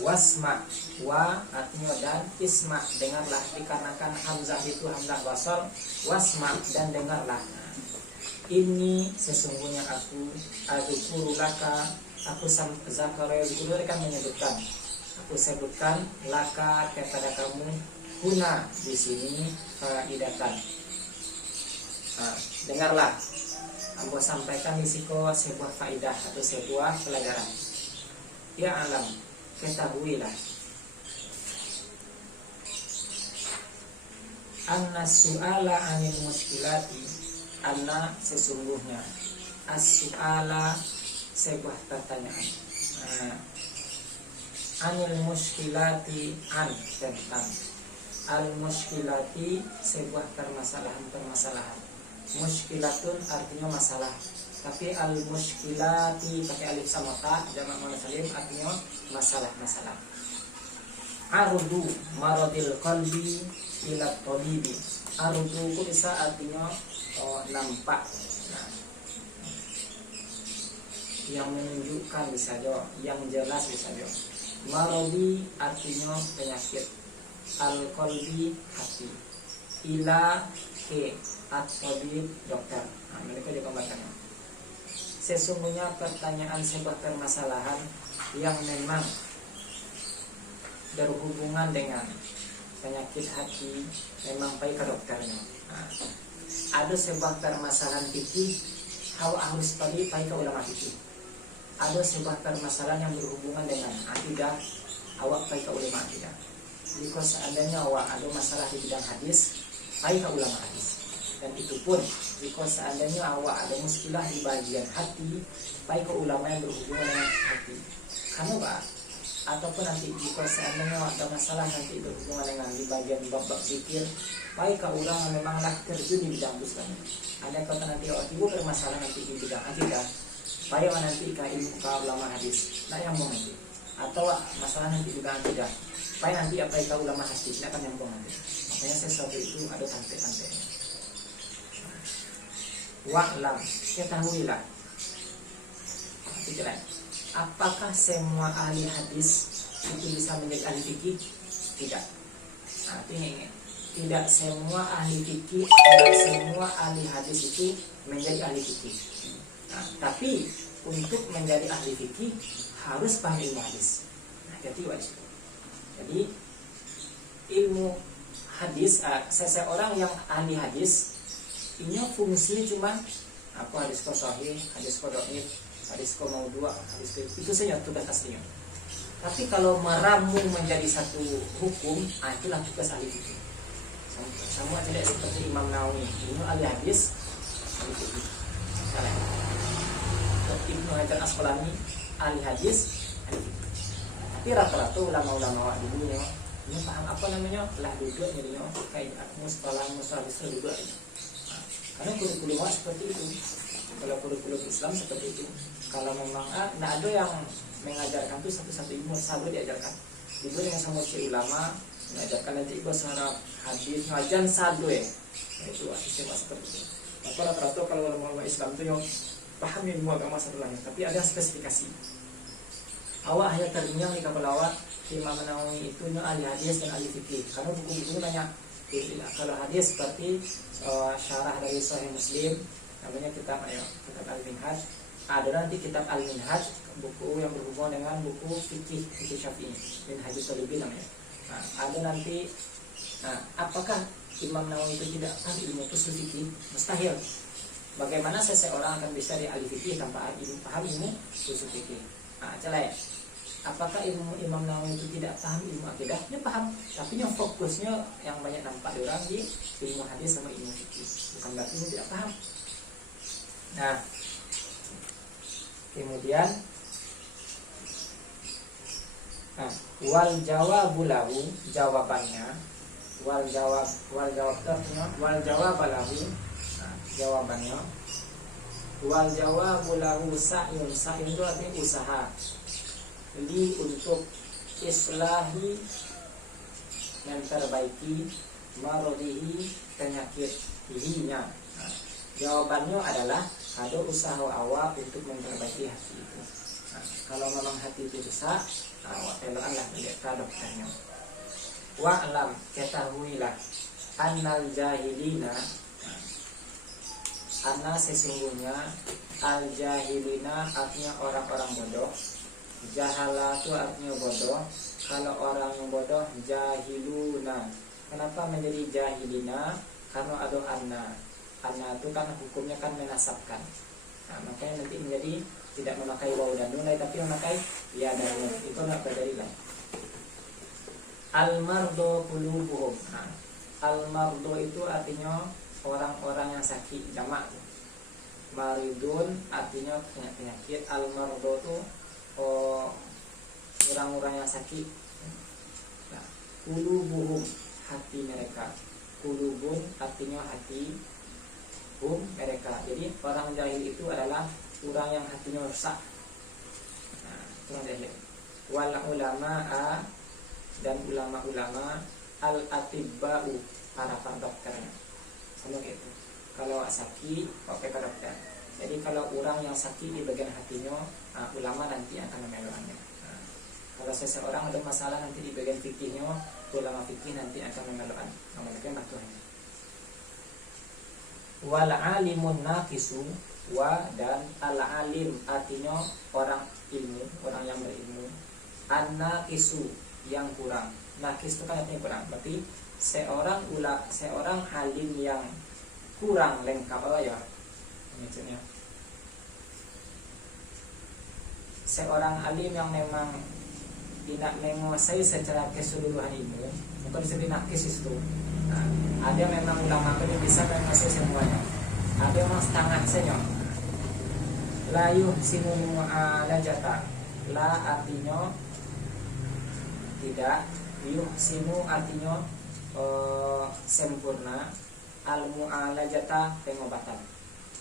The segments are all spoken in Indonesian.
wasma, wa artinya dan, isma dengarlah, dikarenakan hamzah itu hamzah wasal, wasma dan dengarlah. Ini sesungguhnya aku laka, aku zakara dulu kan menyebutkan, aku sebutkan laka kepada kamu, huna di sini faidatan. Dengarlah, aku sampaikan risiko sebuah faidah atau sebuah pelajaran. Ya alam, ketahuilah, anna su'ala anil muskilati, anna sesungguhnya, as-su'ala sebuah pertanyaan, anil muskilati an tentang, al muskilati sebuah permasalahan. Muskilatun artinya masalah, tapi al muskilati pakai alif sama ta jamak muannas salim artinya masalah. Arudu maradil qalbi ila tabibi. Arudu itu bisa artinya nampak, yang menunjukkan bisa jo, yang jelas bisa jo. Maradi artinya penyakit, al qalbi hati, ila ke at-tabib dokter. Mereka juga membacakannya. Sesungguhnya pertanyaan sebuah permasalahan yang memang berhubungan dengan penyakit hati memang baik ke dokternya. Ada sebuah permasalahan fikih harus baik ke ulama fikih. Ada sebuah permasalahan yang berhubungan dengan akidah, awak baik ke ulama akidah. Jika seandainya awak ada masalah di bidang hadis, baik ke ulama hadis. Dan itu pun jika seandainya awak ada muskilah di bagian hati, baik ke ulama yang berhubungan dengan hati. Kamu Pak, ataupun nanti jika seandainya ada masalah nanti berhubungan dengan di bagian bab-bab zikir, baik ke ulama yang memanglah terjun di bidang itu. Ada kata nanti awak ibu bermasalah nanti di bidang akidah, baik nanti ke ilmu ke ulama hadis, nah yang mau nanti. Atau masalah nanti juga akidah, baik nanti apa ke ulama hadis, tidak akan nyambung nanti. Makanya sesuatu itu ada tante-tantenya. Wa'lam, ketahuilah, apakah semua ahli hadis itu bisa menjadi ahli fikih? Tidak. Artinya tidak semua ahli fikih, tidak semua ahli hadis itu menjadi ahli fikih. Tapi untuk menjadi ahli fikih harus paham ilmu hadis. Jadi wajib. Jadi ilmu hadis, seseorang yang ahli hadis ini fungsinya cuma apa, hadis ko sahih, hadis ko dhaif, hadis ko maudhu', hadis ko itu saja tugas aslinya. Tapi kalau meramu menjadi satu hukum, itulah tugas ahli fikih. Sama tidak seperti Imam Nawawi, ini ahli hadis, ahli fikih. Ibnu Hajar Asqalani ahli hadis, ahli fikih. Tapi rata-rata ulama-ulama dulu ini paham apa namanya lah duduk jadinya kayak mustalah hadis juga. Karena kurikulum seperti itu. Kalau kurikulum Islam seperti itu. Kalau memang ada yang mengajarkan itu satu-satu ilmu sahabat diajarkan. Ibu dengan sama ulama mengajarkan nanti ibu secara hadis ngajan sadu ya. Itu sistem seperti itu. Maka rata-rata kalau ulama Islam itu yang paham ilmu agama satu lain, tapi ada spesifikasi. Awak hanya terbinyang di kapal awak Imam Nawawi itu ahli hadis dan ahli fikih. Karena buku-bukunya banyak. Kalau hadis seperti syarah dari Sahih Muslim, namanya kitab Al-Minhaj. Ada nanti kitab Al-Minhaj, buku yang berhubungan dengan buku fikih Syafi'i, Minhajul Talibin namanya. Ada nanti, apakah Imam Nawawi itu tidak tahu ilmu usul fikih? Mustahil. Bagaimana seseorang akan bisa di ahli fikih tanpa paham ilmu usul fikih? Celai. Apakah Imam Nawawi itu tidak paham ilmu akidah? Dia paham, tapi yang fokusnya yang banyak nampak di orang di ilmu hadis sama ilmu fikih. Bukan berarti dia tidak paham. Nah, kemudian wal jawabu lahu, jawabannya, wal jawab lahu, jawabannya, wal jawabu lahu sa'yun itu artinya usaha. Jadi untuk islahi memperbaiki marodihi penyakit dirinya. Jawabannya adalah ada usaha awal untuk memperbaiki hati itu. Nah, kalau memang hati itu bisa, teloan lah lihat ke dokternya. Wa'lam, ketahuilah, annal jahilina, anna sesungguhnya al jahilina artinya orang-orang bodoh, jahala itu artinya bodoh. Kalau orang yang bodoh jahiluna. Kenapa menjadi jahilina? Karena ada anna. Anna itu kan hukumnya kan menasabkan. Nah, makanya nanti menjadi tidak memakai waw dan nun, tapi memakai ya dan nun. Itu enggak berdalil. Al-mardo qulubuhum. Nah, al-mardo itu artinya orang-orang yang sakit, jamak. Maridun artinya penyakit. Al-mardo itu orang-orang yang sakit. Nah, qulubuhum hati mereka. Qulubun artinya hati, mereka. Jadi orang jahil itu adalah orang yang hatinya rusak. Nah, itu orang jahil. Wal ulama'a, dan ulama-ulama, al-atibba'u, para dokternya. Sama gitu. Kalau sakit pakai dokter. Jadi kalau orang yang sakit di bagian hatinya, ulama nanti akan memeluknya. Kalau seseorang ada masalah nanti di bagian fikihnya, ulama fikih nanti akan memelukkan. Namanya batuannya. Wal alimun naqisu, wa dan al alim artinya orang ilmu, orang yang berilmu. An naqisu yang kurang. Naqis itu kan artinya kurang. Berarti seorang alim yang kurang lengkap ya. Maksudnya seorang alim yang memang tidak menguasai secara keseluruhan ilmu, bukan disebut naqis itu. Nah, ada memang ulama itu bisa menguasai semuanya. Ada memang setengah saja. La yuhsinu mu'alajata. La artinya tidak, yuhsinu artinya sempurna, al mu'alajata pengobatan.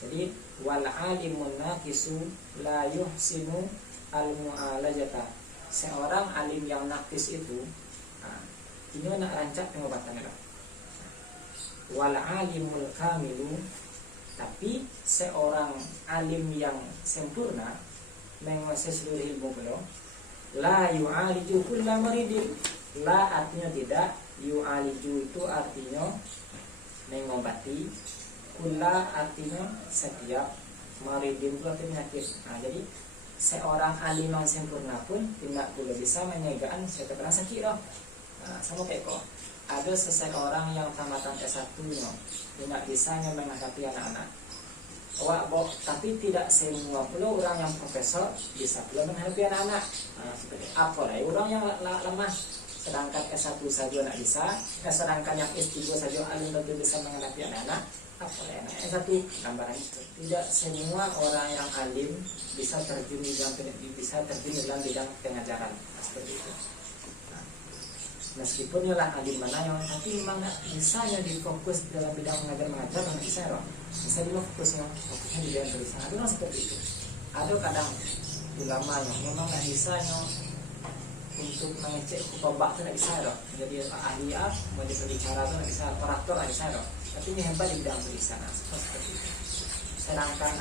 Jadi wal alimun naqisu la yuhsinu al mu'alajata. Seorang alim yang naqis itu, ini nak rancak pengobatannya. Wal alimul kamilu, tapi seorang alim yang sempurna menguasai seluruh ilmu beliau, la yu'aliju kulla maridin. La artinya tidak, yu'aliju itu artinya mengobati, kulla artinya setiap, maridin itu artinya penyakit. Nah, jadi seorang alim yang sempurna pun tidak boleh bisa menyegaan setiap orang sakit loh. Nah, sama kayak kok ada seseorang yang tamatan S1-nya tidak bisa menghadapi anak-anak. Tapi tidak semua pula orang yang profesor bisa pula menghadapi anak-anak. Nah, seperti apa lah orang yang lemah, sedangkan S1 saja tidak bisa, sedangkan yang S3 saja alim betul bisa menghadapi anak-anak. Apa ya? S1 gambaran itu. Tidak semua orang yang alim bisa terjun dalam bidang pengajaran. Nah, seperti itu. Nah, meskipun ialah alim mana yang, tapi memang misalnya difokus dalam bidang mengajar dan bisa loh. Bisa juga fokusnya di bidang tulisan. Ada orang seperti itu. Ada kadang ulama yang memang nggak bisa untuk mengecek kutobak itu nggak bisa loh. Jadi ahli mau diperbicara itu nggak bisa, operator nggak bisa loh. Tapi ini hebat di bidang tulisan. Nah, seperti itu. Sedangkan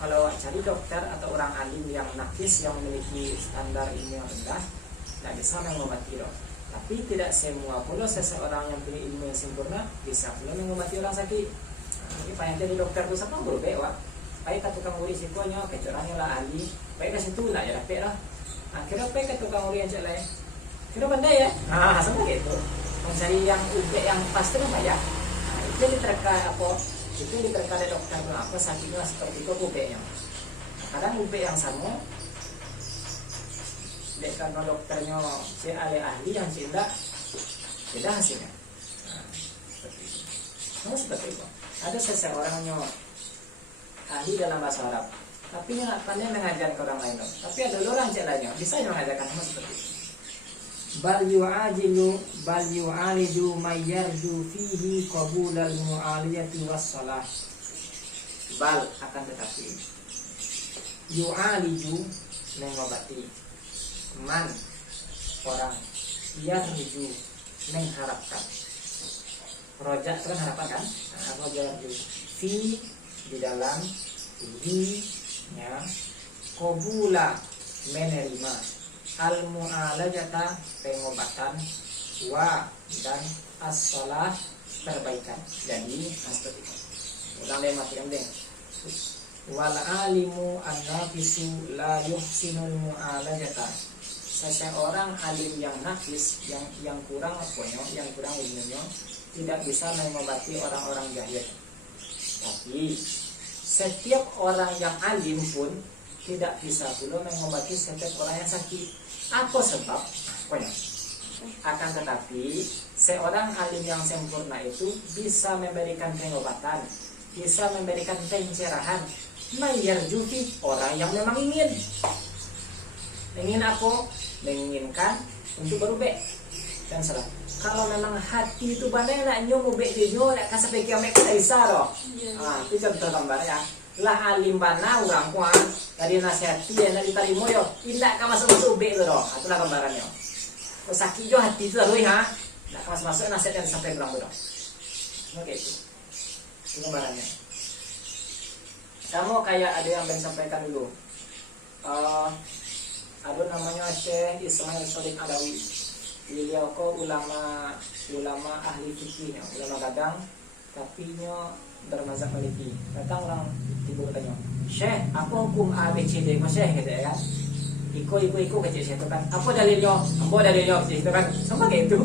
kalau cari dokter atau orang alim yang naqis, yang memiliki standar ilmu yang rendah, tidak bisa mengobati loh. Tapi tidak semua pula seseorang yang punya ilmu yang sempurna bisa pula mengobati orang sakit. Nah, ini banyak jadi dokter itu sama berbeda wak. Baik ke tukang urus sikunya, kecurannya lah ahli. Baik ke situ lah ya dapat lah. Akhirnya baik ke tukang urus yang cek lain. Kira pandai ya. Nah, sama gitu. Mencari yang yang pasti lah ya. Itu diterka apa? Itu diterka dari dokter apa sakitnya seperti itu UB-nya. Kadang UB yang sama, karena dokternya si ahli yang tidak beda hasilnya. Nah, seperti itu. Nah, seperti itu. Ada seseorangnya ahli dalam bahasa Arab, tapi yang pandai mengajar ke orang lain. Tapi ada orang lainnya bisa mengajarkan sama seperti itu. Bal yu'aliju mayyarju fihi qabulal mu'aliyati wassalah. Bal akan tetapi yu'aliju mengobati, man orang, yarju mengharapkan. Roja itu kan harapan kan? Roja yarju fi di dalam, di nya qabula menerima, al mu'alajata pengobatan, wa dan as-salah perbaikan. Jadi seperti itu. Ulang deh mati deh. Wal alimu an-nafisu la yuhsinul mu'alajata. Seseorang alim yang nafis, yang kurang apanya, yang kurang ilmunya, tidak bisa mengobati orang-orang jahil. Tapi setiap orang yang alim pun tidak bisa pula mengobati setiap orang yang sakit. Apa sebab? Apanya? Akan tetapi seorang alim yang sempurna itu bisa memberikan pengobatan, bisa memberikan pencerahan, mayarjufi, orang yang memang ingin apa? Menginginkan untuk berubah dan salah. Kalau memang hati itu bandai nak nyomu beknya nak kasih kiamat kita isa loh. Itu contoh gambarnya. Lah alim bana orang kuat dari nasihati yang diterima yo, tidak kan masuk ubek tu loh. Itulah gambarannya. Kau sakit jo hati itu lalu ha, nak masuk nasihat yang sampai bilang tu. Oke itu. Itu gambarannya. Sama kayak ada yang ben sampaikan dulu. Ada namanya Syekh Ismail Shadiq Alawi. Beliau kok ulama ahli fikih, ulama gadang, tapi nya bermazhab Maliki. Datang orang tiba tanya, Syekh, apa hukum A B C D? Mas Syekh kata ya. Iko kecil Syekh itu kan. Apa dalilnya? Ambo dalilnya kecil itu kan. Sama kayak itu.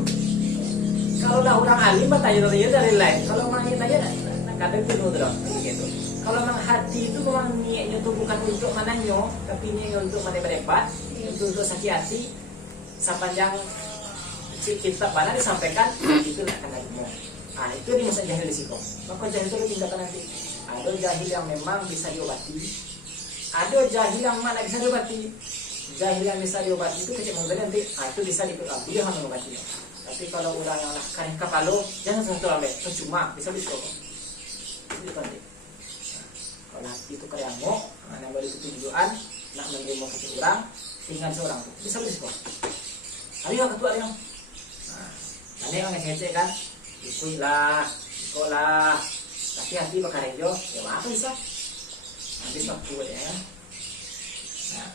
Kalau dah orang alim bertanya dalil lain. Kalau orang yang tanya kadang itu dulu gitu. Kalau memang hati itu memang niatnya itu bukan untuk mananya, tapi niatnya untuk berdebat, untuk sakit hati. Sepanjang kitab mana disampaikan, itu akan ada. Nah itu dia masa jahil risiko. Maka jahil itu tindakan nanti. Ada jahil yang memang bisa diobati, ada jahil yang mana bisa diobati. Jahil yang bisa diobati itu kecil mungkin nanti, itu bisa diobati, dia harus mengobatinya. Tapi kalau orang yang lah karih kapalo, jangan satu ambil, percuma bisa diobati. Itu nanti. Kalau hati itu kayak mau, yang baru itu tujuan, nak menerima kecil orang, tinggal seorang tuh bisa diobati. Ayo ketua yang, nah, yang ngecek kan, ikulah, tapi hati bakal rejo, ya apa bisa? Habis waktu ya. Nah,